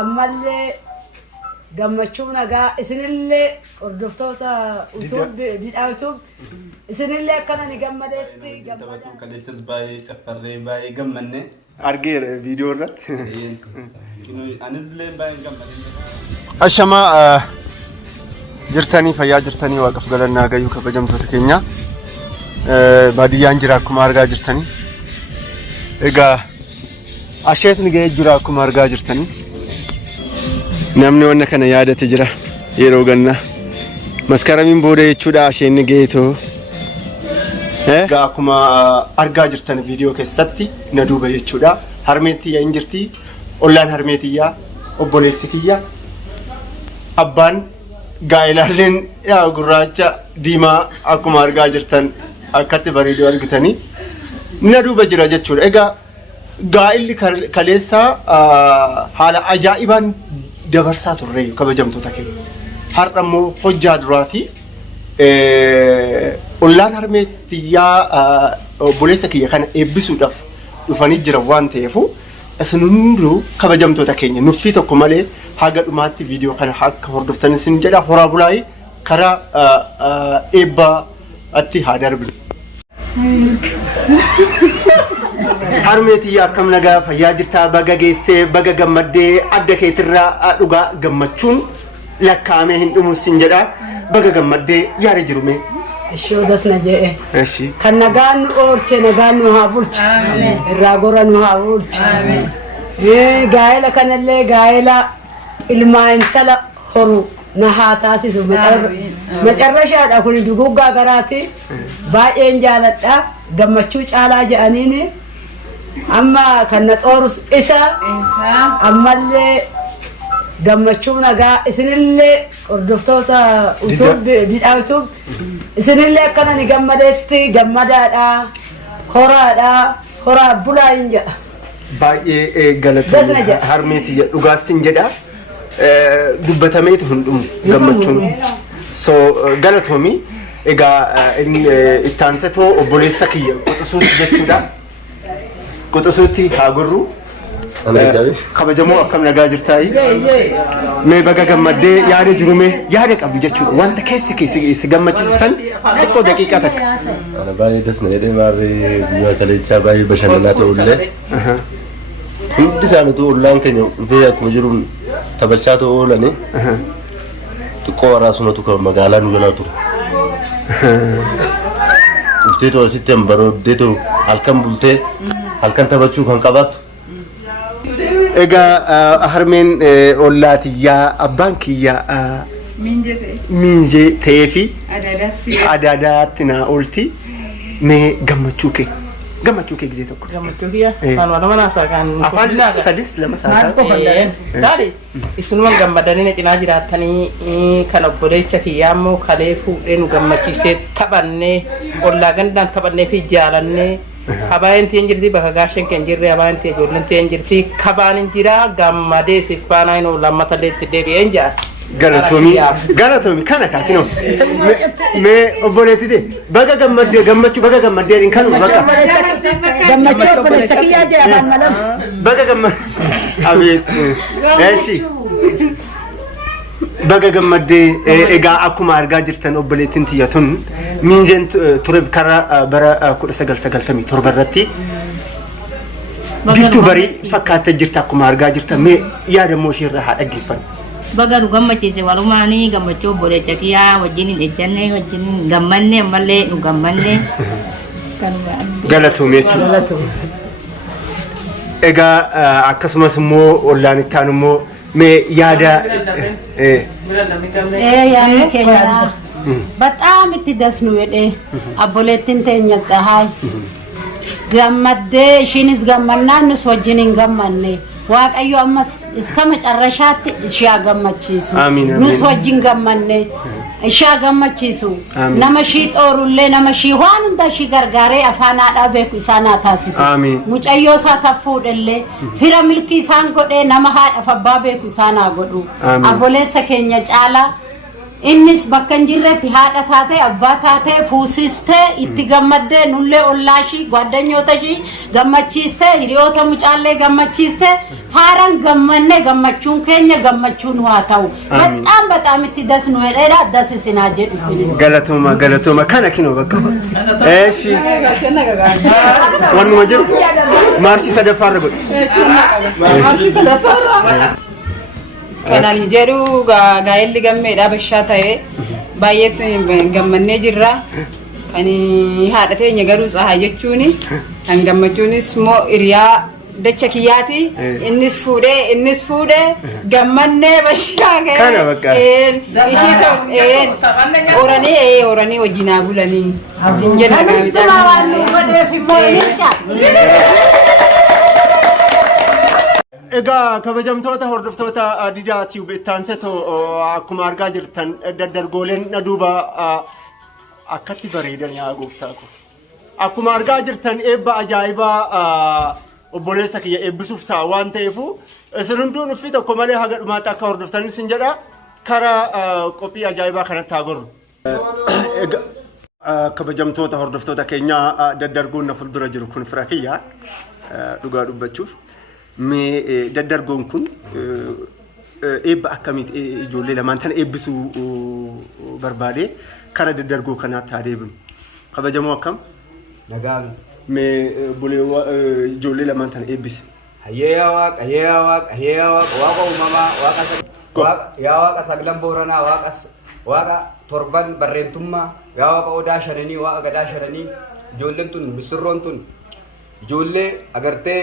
ammallee gammachuu nagaa isinillee hordoftoota YouTube isinillee akkana ni gammadeetti gammadatu kaleessas baay'ee caffarree baay'ee gammanne argeera viidiyoo irratti anislee baay'ee gammadne ashama jirtanii fayyaa jirtanii waaqaf galannaa gayyuu kabajamtoota keenya baadiyyaan jira akkuma argaa jirtanii egaa asheetni ga'ee jira akkuma argaa jirtanii namni wanna kana yaadate jira yeroo ganna maskaramiin booda jechuudha asheenni ga'eetoo egaa akkuma argaa jirtan viidiyoo keessatti na duuba jechuudha harmeetiyyaa hin jirti ollaan harmeetiyyaa obboleessi kiyya abbaan gaa'elaalleen yaa gurraacha diimaa akkuma argaa jirtan akkatti bareedoo argitanii na duuba jira jechuudha egaa gaa'illi kaleessaa haala ajaa'ibaan dabarsaa turre kabajamtoota keenya har'a immoo hojjaa duraati ollaan harmeetiyyaa obboleessa kiyya kana eebbisuudhaaf dhufanii jira waan ta'eef isin hunduu kabajamtoota keenya nuffii tokko malee haga dhumaatti viidiyoo kana akka hordoftan isin jedha horaa bulaa'ii karaa eebbaatti haa darbinu. Harmeetiyyaa akkam nagaa fayyaa jirtaa baga geessee baga gammaddee adda keetirraa dhugaa gammachuun lakkaa'amee hin dhumu sin jedha baga gammaddee yaada jirume. Ishoo dasna jedhe. Eshi. Kan nagaan nu oolche nagaan nu haa bulchu. Irraa gora nu haa bulchu. Gaa'ela kanallee gaa'ela ilmaa intala horu na haa taasisu macarrashaadha kun duguggaa garaati baay'een jaaladha gammachuu caalaa jedhaniini amma kan na xoorus isa ammallee gammachuu nagaa isinillee hordoftoota YouTube isinillee akkana ni gammadeetti gammadaadha horaa bulaa hin jedha baay'ee galatoomii harmeetiyya dhugaasin jedha dubbatameetu hundum gammachuun so galatoomii egaa ittaansatoo obboleessa kiyya quxusuutti jechuudha quxusuutti haa gurru kabajamoo akkam nagaa jirtaayi mee baga gammaddee yaada jirume yaada qabdu jechuudha wanta keessi gammachiisan tokko daqiiqaa takka ana baay'ee dasna jedhee maarree guyyaa kaleechaa baay'ee bashannanaa ta'ullee hundi isaaniitu ollaan keenya dhufee akkuma jiruun taphachaa ta'uu oolanii xiqqoo waraasumatu kan magaalaa nu jalaa ture. Dhuftee ta'u asitti hin barooddee ta'u halkan bultee halkan taphachuu kan qabaattu. Egaa harmeen ollaatiyyaa abbaan kiyyaa miinjee ta'ee fi adaadaatti naa oolti mee gammachuu kee gisee tokko. Gammachuu kiyya afaan mana saakaan afaan sadis lama saakaan. Gaari isinuma gammadanii cinaa jiraatanii kan obboleessa kiyyaa immoo kalee fuudhee nu gammachiisee taphannee ollaa gandaan taphannee fi jaalannee habaayeen tiin jirti bakka gaashen kan jirre habaayeen tiin ijoolleen tiin jirti kabaan hin jira gammadee siffaanaa inni lammata leetti deebi'een jira. Galatoomii kana kaakino mee obboleettite baga gammaddee gammachuu baga gammaddee hin kanu bakka gammachuu obboleessa kiyyaa jedhaman malam baga gammaddee abeet eeshi baga gammaddee egaa akkuma argaa jirtan obboleettiin tiyya tun miinjeen ture karaa bara 1997 irratti biftuu barii fakkaattee jirta akkuma argaa jirtan mee yaadammoo isheerraa haa dhaggeeffannu. Baga nu gammachiise walumaanii gammachuu obboleessa kiyyaa wajjin hin ejjanne wajjin gammanne ammallee nu gammanne galatoomii jechuudha. Egaa akkasumas immoo ollaan itti aanu immoo mee yaada yaadni keenya በጣም itti jedhe abboleettiin teenya tsahaay gammaddee ishiinis gammannaan nus wajjin hin gammanne waaqayyo ammas iska macarrashaatti ishee gammachiisu nus wajjin gammanne ishee gammachiisu nama shii xoorullee nama shii waan hunda shii gargaaree afaan haadhaa beeku isaan haa taasisu mucayyoo isaa taffuudhellee fira milkii isaan godhee nama haadhaaf abbaa beeku isaan haa godhu abboleessa keenya caalaa innis bakka hin jirretti haadha taatee abbaa taatee fuusistee itti gammaddee nullee ollaashii gwaddanyootaashii gammachiistee hiriyoota mucaallee gammachiistee faaraan gammannee gammachuun keenya gammachuun waa ta'u በጣም itti dasnu hedheedha das isinaa jedhu isinis galatuma kana kinoo bakka eeshi wanuma jiru maarshii sadaffaarra godhi maarshii sadaffaarra kanan jedhu gaa'elli gammeedha bashaa ta'e baay'eetti gammannee jirra kan haadha teenya garuu tsahaa jechuun kan gammachuunis immoo hiriyaa dacha kiyyaati innis fuudhee gammannee bashaa kana bakka horanii wajjinaa bulanii sin jedha Egaa kabajamtoota hordoftoota Diidaa Tube ittaanseto akkuma argaa jirtan daddargooleen duuba akkatti bareedan yaa gooftaa ko. Akkuma argaa jirtan eebba ajaa'ibaa obboleessa kiyya eebbisuuf ta'a waan ta'eef isin hunduun uffii tokko malee haga dhumaatti akka hordoftan isin jedha karaa qophii ajaa'ibaa kanatti haa gorru. Kabajamtoota hordoftoota keenya daddargoon na fuuldura jiru kun fira kiyya dhugaa dubbachuuf. Mee daddargoon kun eebba akkamitti ijoollee lamaan tana eebbisuu barbaade karaa daddargoo kanaatti haa deebinu. Kabajamoo akkam? Nagaan. Mee bulee ijoollee lamaan tana eebbise. Hayyeeyaa waaqa uumamaa yaa waaqa saglan booranaa waaqa torban barreentummaa yaa waaqa odaa shananii waaqa gadaa shananii ijoolleen tun misirroon tun ijoollee agartee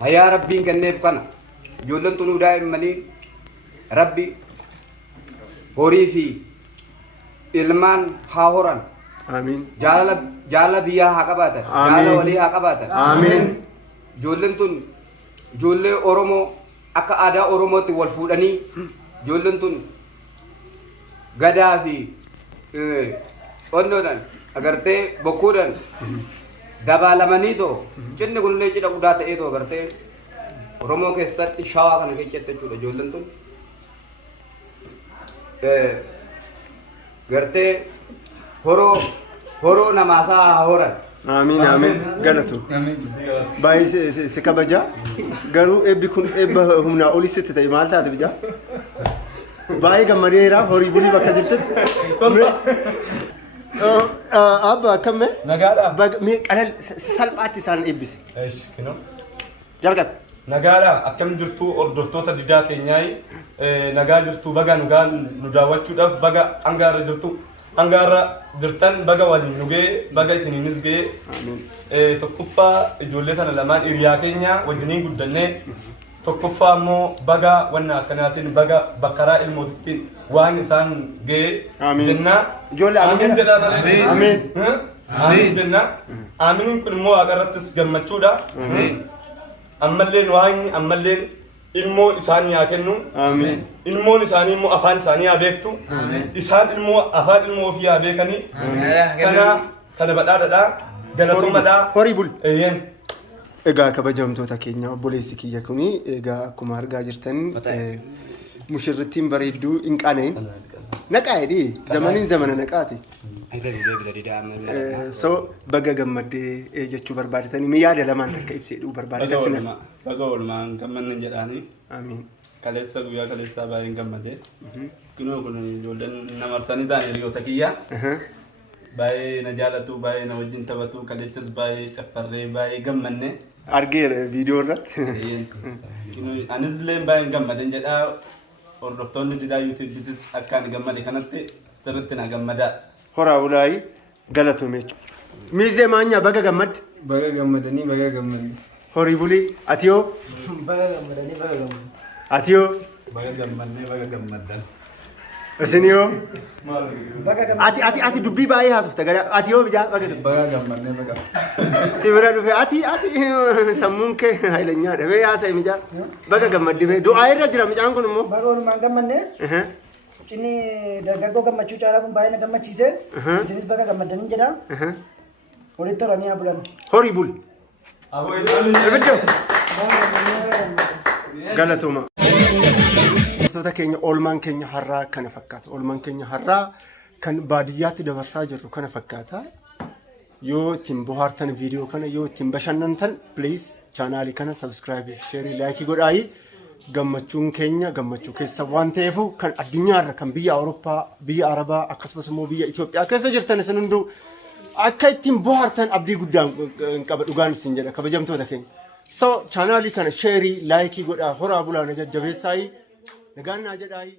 hayyaa rabbiin kenneef kana ijoolleen tun daa'immanii rabbi horii fi ilmaan haa horan. Amiin. Jaalala biyyaa haa qabaatan. Jaalala walii haa qabaatan. Amiin. Ijoolleen tun ijoollee Oromoo akka aadaa Oromootti wal fuudhanii ijoolleen tun gadaa fi onnoodhaan agartee bokkuudhaan dabaalamanii too cinni kunillee cidha guddaa ta'ee too agartee Oromoo keessatti shawaa kana keessatti jechuudha ijoolleen tun gartee horoo namaasaa haa horan. Amiin galatu. Baay'ee si kabaja garuu eebbi kun eebba humnaa olii sitti ta'e maal taate bija? Baay'ee gammadeera horii bulii bakka jirtutti. Abba akkamitti? Nagaadha. Mee qalal salphaatti isaan eebbise. Eesh kinoo. Jalqabe. Nagaadha akkam jirtu hordoftoota Diidaa keenyaa nagaa jirtu baga nu daawwachuudhaaf baga hangaarra jirtu. Hangaarra jirtan baga waliin nu ga'e baga isiniinis ga'e tokkoffaa ijoollee kana lamaan hiriyaa keenya wajjiniin guddannee tokkoffaa immoo baga wanna akkanaatiin baga bakkaraa ilmootittiin waan isaan ga'e jennaa ijoollee amiin jedhaa amiin amiin jennaa amiin kun immoo waaqarrattis gammachuudha ammalleen ilmoo isaanii haa kennu. Amiin. Ilmoon isaanii immoo afaan isaanii haa beektu. Isaan immoo afaan ilmoo ofii haa beekanii. Kana badhaadhaa galatomadhaa. Horii bul. Eeyyen. Egaa kabajamtoota keenya obboleessi kiyya kuni egaa akkuma argaa jirtan mushirrittiin bareedduu hin qaaneen naqaa'edhi zamaniin zamana naqaati. So baga gammaddee jechuu barbaadetanii mi yaada lamaan takka ibseedhuu barbaadeta sinas. Baga oolmaan gammannan jedhaanii. Amiin. Kaleessa guyyaa kaleessaa baay'een gammadee. Kunoo kun ijoolleen nama marsanii ta'an hiriyoota kiyya. Baay'ee na jaalatu baay'ee na wajjin taphatu kaleessas baay'ee caffarree baay'ee gammanne. Argeera viidiyoo irratti. Anis illee baay'een gammadeen jedhaa hordoftoonni Diidaa yuutuubiitis akkaan gammade kanatti sirriitti na gammadaa. Horaa ulaayi galatoome. Miizee maanyaa baga gammadde. Baga gammadanii baga gammadanii. Horii bulii atiyoo. Baga gammadanii baga gammadanii. Atiyoo. Baga gammannee baga gammaddan. Isiniyoo. Ati dubbii baay'ee haasofta gara atiyoo bijaa baga gammannee baga. Si bira dhufe ati sammuun kee haayilanyaa dhabee haasa'e mijaa baga gammadde bee du'aa irra jira mijaan kun immoo. Baga oolmaan gammannee. Cinni dargaggoo gammachuu caalaa kun baay'ee na gammachiise. Isinis baga gammaddanii jedha. Walitti horanii haa bulan. Horii bul. Ibiddo. galatuma. Wantoota keenya oolmaan keenya har'aa kana fakkaata. Oolmaan keenya har'aa kan baadiyyaatti dabarsaa jirru kana fakkaata. Yoo ittiin bohaartan viidiyoo kana yoo ittiin bashannantan please chaanaalii kana subscribe share like godhaayi. Gammachuun keenya gammachuu keessa waan ta'eef kan addunyaarra kan biyya Awurooppaa biyya Arabaa akkasumas immoo biyya Itoophiyaa keessa jirtan isin hunduu akka ittiin bohaartan abdii guddaan qaba dhugaan isin jedha kabajamtoota keenya. So chaanaalii kana share like godhaa horaa bulaana jajjabeessaayi nagaan naa jedhaayi.